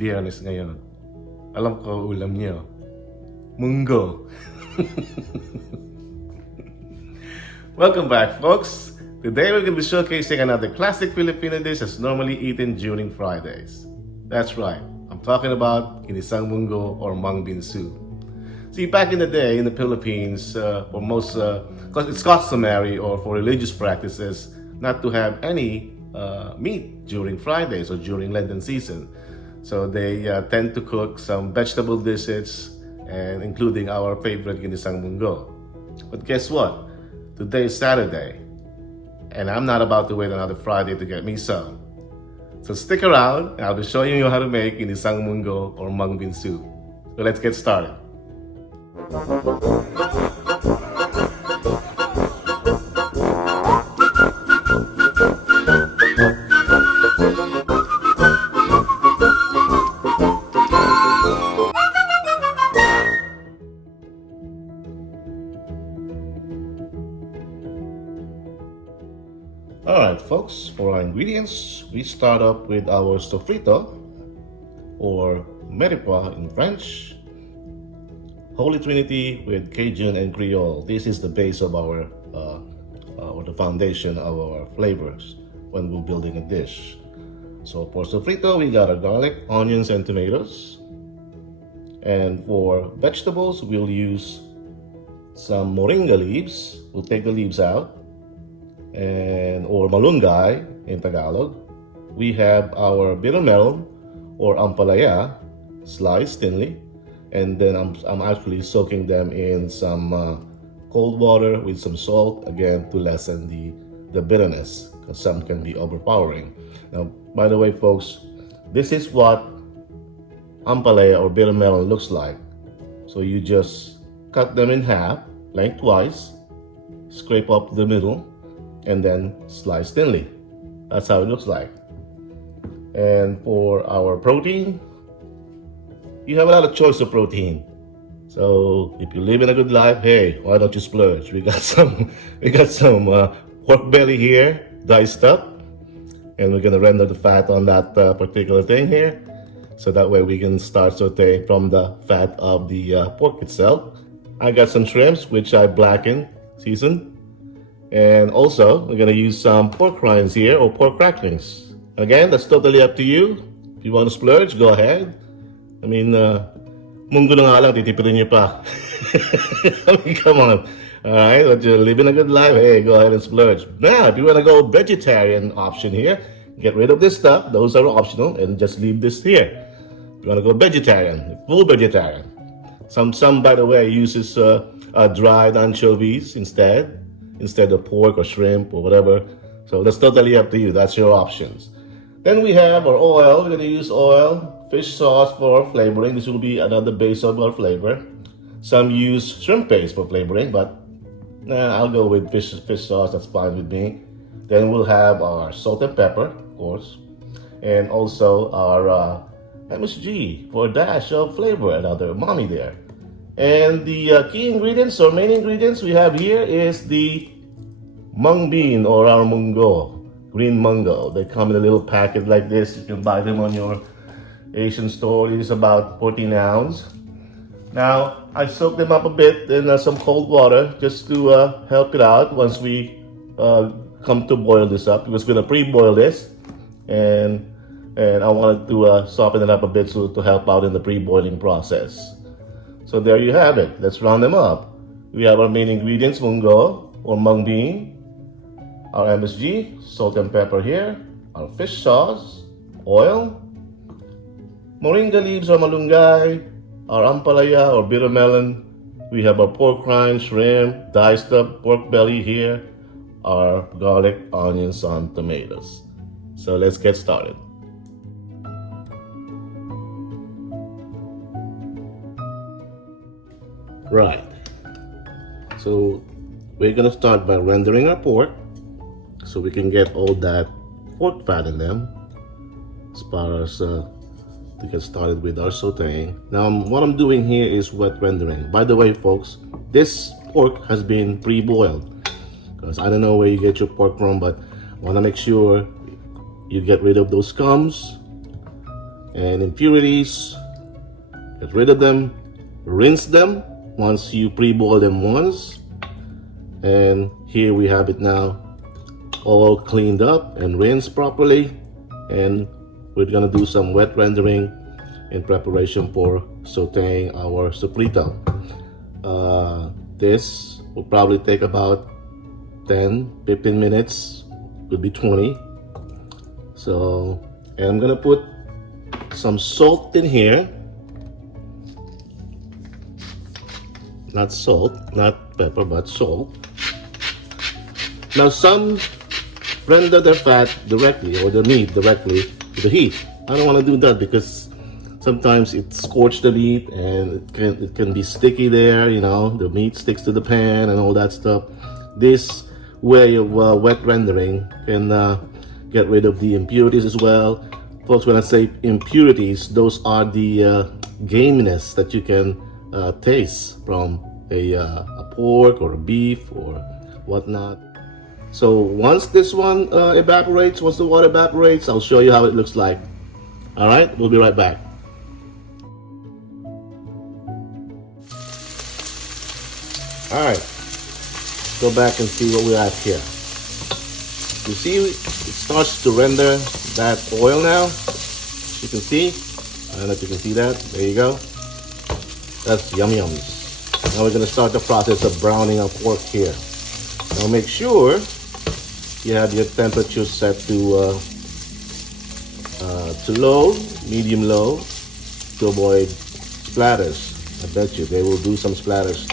Biyernes ngayon. Alam ko ulam niyo. Munggo. Welcome back, folks. Today we're going to be showcasing another classic Filipino dish that's normally eaten during Fridays. That's right. I'm talking about Ginisang Munggo or mung bean soup. See, back in the day in the Philippines, for most, because it's customary or for religious practices, not to have any meat during Fridays or during Lenten season. So they tend to cook some vegetable dishes, and including our favorite Ginisang Munggo. But guess what? Today is Saturday, and I'm not about to wait another Friday to get me some. So stick around, and I'll be showing you how to make Ginisang Munggo or mung bean soup. So let's get started. Alright folks, for our ingredients, we start up with our sofrito or meripois in French, Holy Trinity with Cajun and Creole. This is the base of our, or the foundation of our flavors when we're building a dish. So for sofrito, we got our garlic, onions, and tomatoes. And for vegetables, we'll use some moringa leaves. We'll take the leaves out. And or malunggay in Tagalog. We have our bitter melon or ampalaya sliced thinly, and then I'm actually soaking them in some cold water with some salt, again to lessen the bitterness, because some can be overpowering. Now, by the way, folks, this is what ampalaya or bitter melon looks like. So you just cut them in half lengthwise, scrape up the middle, and then slice thinly. That's how it looks like. And for our protein, you have a lot of choice of protein. So if you live in a good life, hey, why don't you splurge? We got some pork belly here, diced up, and we're gonna render the fat on that particular thing here. So that way we can start sauteing from the fat of the pork itself. I got some shrimps, which I blackened, seasoned. And also, we're gonna use some pork rinds here, or pork cracklings. Again, that's totally up to you. If you want to splurge, go ahead. I mean, munggo na nga lang, titipirin niyo pa. I mean, come on. Alright, but you're living a good life, hey, go ahead and splurge. Now, if you wanna go vegetarian option here, get rid of this stuff, those are optional, and just leave this here. If you wanna go vegetarian, full vegetarian. Some by the way, uses dried anchovies instead of pork or shrimp or whatever. So that's totally up to you. That's your options. Then we have our oil. We're going to use oil, fish sauce for flavoring. This will be another base of our flavor. Some use shrimp paste for flavoring, but I'll go with fish sauce. That's fine with me. Then we'll have our salt and pepper, of course, and also our MSG for a dash of flavor, another umami there. And the key ingredients or main ingredients we have here is the mung bean or our mungo, green mungo. They come in a little packet like this. You can buy them on your Asian store. It is about 14 ounce. Now, I soak them up a bit in some cold water just to help it out once we come to boil this up. We're going to pre-boil this, and I wanted to soften it up a bit so to help out in the pre-boiling process. So there you have it. Let's round them up. We have our main ingredients, mungo or mung bean, our MSG, salt and pepper here, our fish sauce, oil, moringa leaves or malunggay, our ampalaya or bitter melon. We have our pork rinds, shrimp, diced up pork belly here, our garlic, onions, and tomatoes. So let's get started. Right, so we're gonna start by rendering our pork so we can get all that pork fat in them as far as to get started with our sauteing. Now what I'm doing here is wet rendering. By the way, folks, this pork has been pre-boiled, because I don't know where you get your pork from, but I want to make sure you get rid of those scums and impurities. Get rid of them. Rinse them once you pre-boil them once. And here we have it now, all cleaned up and rinsed properly. And we're gonna do some wet rendering in preparation for sauteing our sofrito. This will probably take about 10-15 minutes, could be 20. So, and I'm gonna put some salt in here. Not salt, not pepper, but salt. Now some render their fat directly or the meat directly to the heat. I don't want to do that because sometimes it scorches the meat and it can be sticky there, you know, the meat sticks to the pan and all that stuff. This way of wet rendering can get rid of the impurities as well. Folks, when I say impurities, those are the gaminess that you can taste from a pork or a beef or whatnot. So once this one evaporates, once the water evaporates, I'll show you how it looks like. All right, we'll be right back. All right, go back and see what we have here. You see, it starts to render that oil now. You can see. I don't know if you can see that. There you go. That's yum yums. Now we're going to start the process of browning our pork here. Now make sure you have your temperature set to low, medium low, to avoid splatters. I bet you they will do some splatters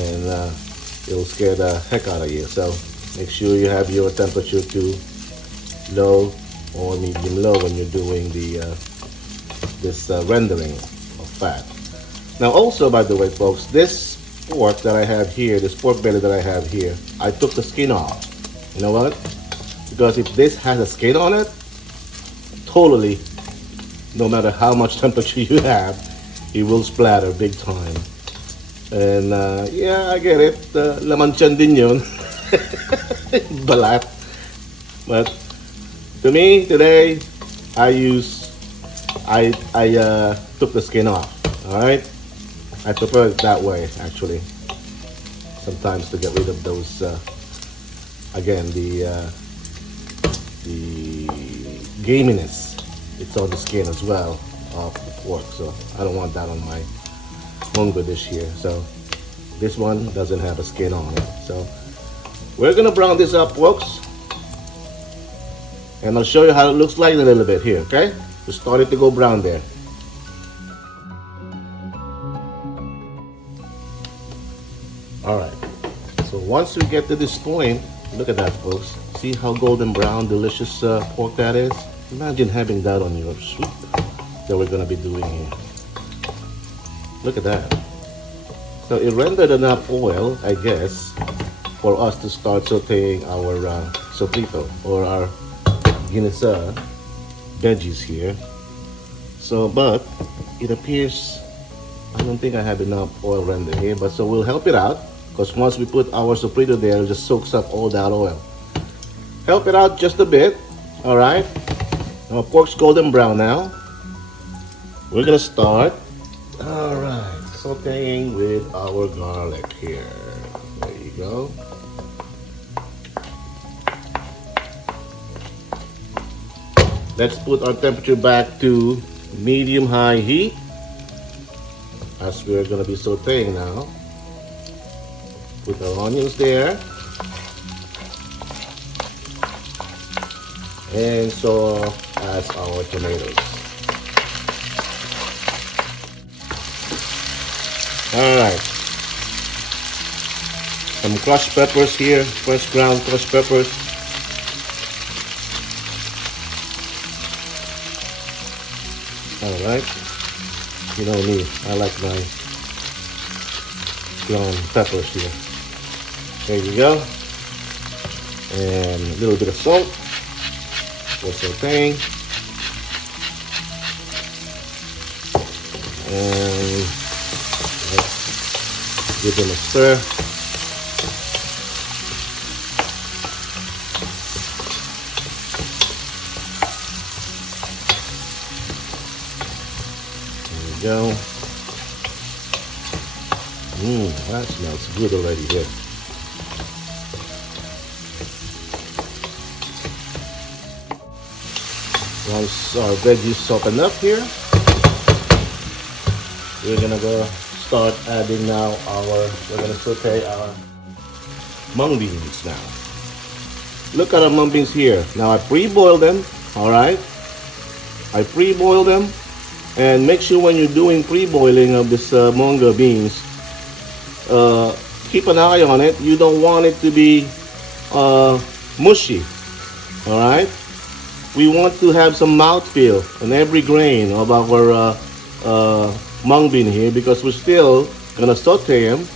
and it will scare the heck out of you. So make sure you have your temperature to low or medium low when you're doing this rendering of fat. Now also, by the way, folks, this pork that I have here, this pork belly that I have here, I took the skin off. You know what? Because if this has a skin on it, totally, no matter how much temperature you have, it will splatter big time. And yeah, I get it. Laman tiyan din yun. Balat. But to me, today, I took the skin off. All right? I prefer it that way, actually. Sometimes to get rid of those, again, the gaminess. It's on the skin as well of the pork, so I don't want that on my mongo dish here. So this one doesn't have a skin on it. So we're gonna brown this up, folks, and I'll show you how it looks like in a little bit here. Okay, it's starting to go brown there. All right, so once we get to this point, look at that, folks. See how golden brown, delicious pork that is? Imagine having that on your soup that we're gonna be doing here. Look at that. So it rendered enough oil, I guess, for us to start sauteing our sofrito or our ginisa veggies here. So, but it appears, I don't think I have enough oil rendered here, but so we'll help it out. Because once we put our sofrito there, it just soaks up all that oil. Help it out just a bit, all right? Our pork's golden brown now. We're gonna start, all right, sauteing with our garlic here. There you go. Let's put our temperature back to medium-high heat as we're gonna be sauteing now. Put our onions there. And so as our tomatoes. Alright. Some crushed peppers here, fresh ground crushed peppers. Alright. You know me, I like my ground peppers here. There you go. And a little bit of salt for sauteing. And let's give them a stir. go. That smells good already here. Once our veggies soften up here, we're gonna go start adding now we're gonna saute our mung beans now. Look at our mung beans here. Now I pre-boil them, alright? I pre-boil them, and make sure when you're doing pre-boiling of this mongo beans, keep an eye on it. You don't want it to be mushy, alright? We want to have some mouthfeel in every grain of our mung bean here, because we're still gonna saute them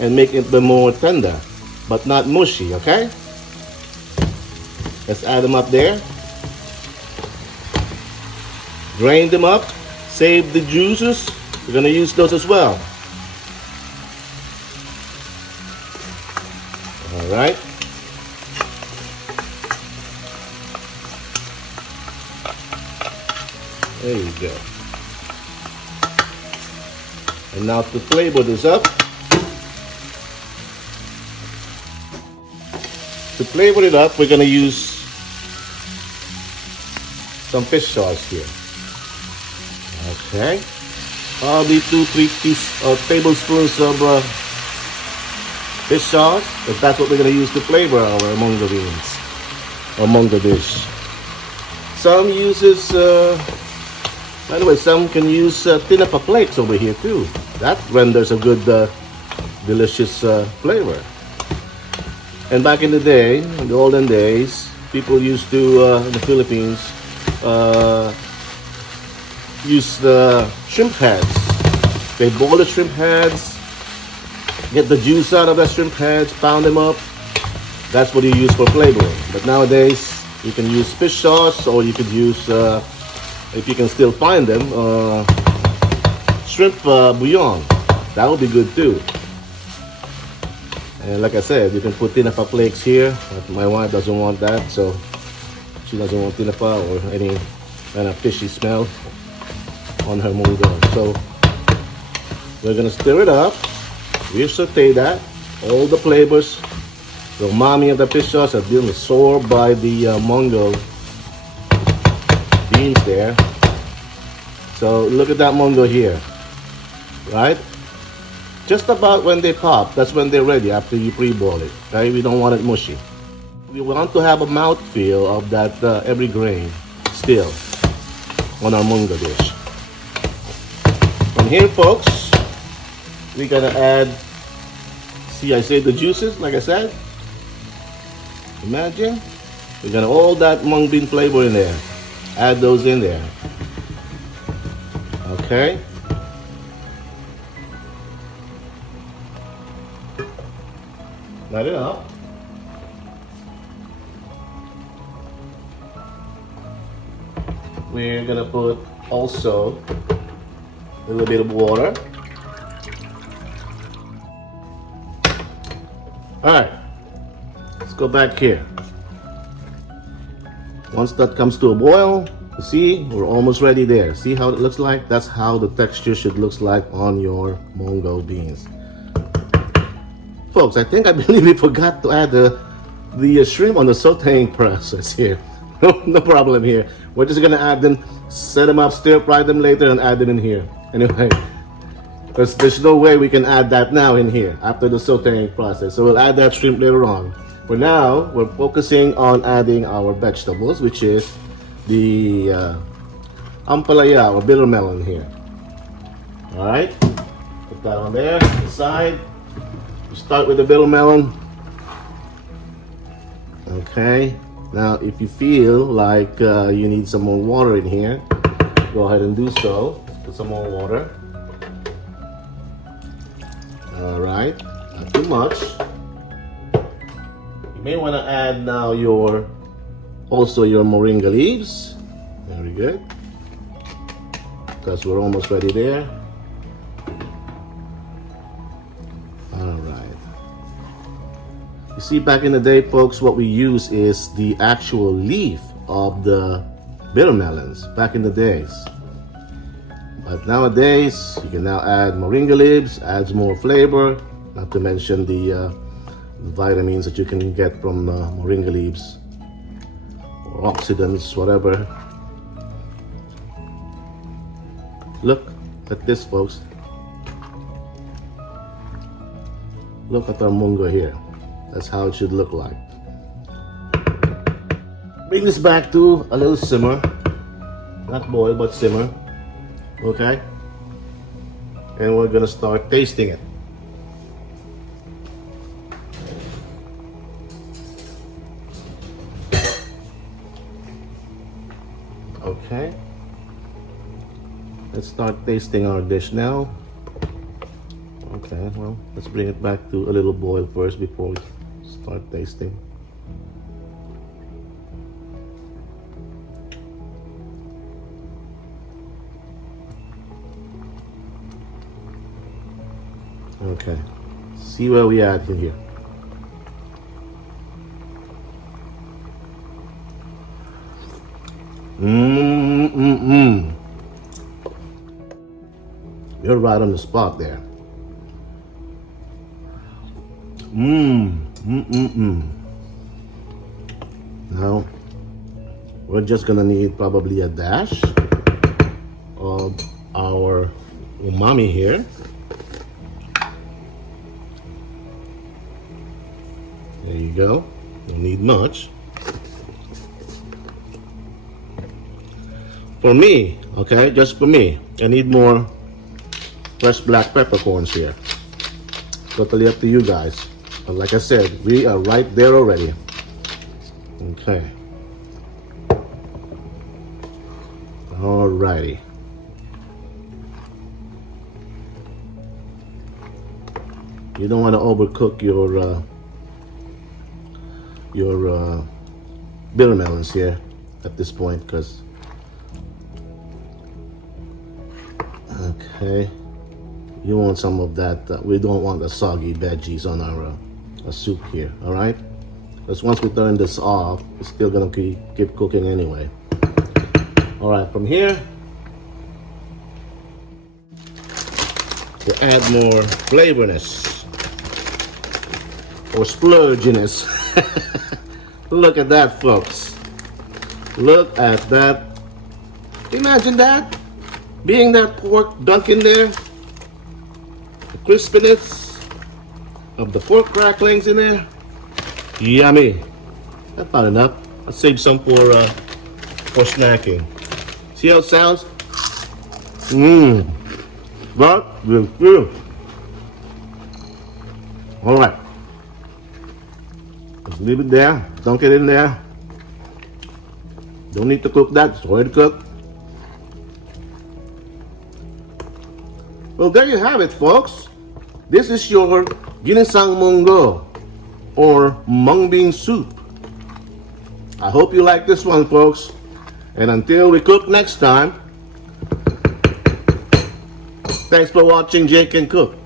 and make it more tender, but not mushy, okay? Let's add them up there. Drain them up, save the juices. We're gonna use those as well. All right. There you go. And now to flavor this up, we're gonna use some fish sauce here. Okay, probably 2-3 tablespoons of fish sauce, but that's what we're gonna use to flavor our mongo beans or mongo dish. Some uses, by the way, some can use tinapa flakes over here too. That renders a good, delicious flavor. And back in the day, in the olden days, people used to, in the Philippines, use the shrimp heads. They boil the shrimp heads, get the juice out of the shrimp heads, pound them up. That's what you use for flavoring. But nowadays, you can use fish sauce, or you could use, if you can still find them, shrimp bouillon. That would be good too. And like I said, you can put tinapa flakes here, but my wife doesn't want that, so she doesn't want tinapa or any kind of fishy smell on her mungo. So we're gonna stir it up. We saute that. All the flavors, the umami of the fish sauce are being absorbed by the mongo beans there. So look at that mongo here, right? Just about when they pop, that's when they're ready after you pre-boil it. Okay, we don't want it mushy. We want to have a mouthfeel of that every grain still on our mungo dish. And here, folks, we're gonna add, see, I saved the juices, like I said. Imagine, we're gonna all that mung bean flavor in there. Add those in there. Okay. Light it up. We're gonna put also a little bit of water. All right, let's go back here. Once that comes to a boil, you see, we're almost ready there. See how it looks like? That's how the texture should look like on your mongo beans. Folks, I believe we forgot to add the shrimp on the sautéing process here. No problem here. We're just gonna add them, set them up, stir fry them later, and add them in here. Anyway, there's no way we can add that now in here after the sautéing process. So we'll add that shrimp later on. For now, we're focusing on adding our vegetables, which is the ampalaya or bitter melon here. All right, put that on there, aside. Start with the bitter melon. Okay, now if you feel like you need some more water in here, go ahead and do so. Put some more water. All right, not too much. You may want to add now also your moringa leaves. Very good, because we're almost ready there. You see, back in the day, folks, what we use is the actual leaf of the bitter melons back in the days. But nowadays, you can now add moringa leaves, adds more flavor, not to mention the vitamins that you can get from moringa leaves, or oxidants, whatever. Look at this, folks. Look at our mungo here. That's how it should look like. Bring this back to a little simmer. Not boil, but simmer. Okay? And we're gonna start tasting it. Okay. Let's start tasting our dish now. Okay, well, let's bring it back to a little boil first before we start tasting. Okay, see where we at in here. You're right on the spot there. Now, we're just gonna need probably a dash of our umami here. There you go. Don't need much. For me, okay, just for me, I need more fresh black peppercorns here. Totally up to you guys. But like I said, we are right there already. Okay. Alrighty. You don't want to overcook your bitter melons here at this point, because okay, you want some of that. We don't want the soggy veggies on our soup here. All right, because once we turn this off, it's still gonna keep cooking anyway. All right, from here to add more flavorness or splurginess. Look at that, folks. Look at that. Imagine that. Being that pork dunk in there. The crispiness of the pork cracklings in there. Yummy. That's not enough. I'll save some for snacking. See how it sounds? That is good. All right. Just leave it there. Dunk it in there. Don't need to cook that. It's already cooked. Well, there you have it, folks. This is your Ginisang Munggo or mung bean soup. I hope you like this one, folks. And until we cook next time, thanks for watching Jake and Cook.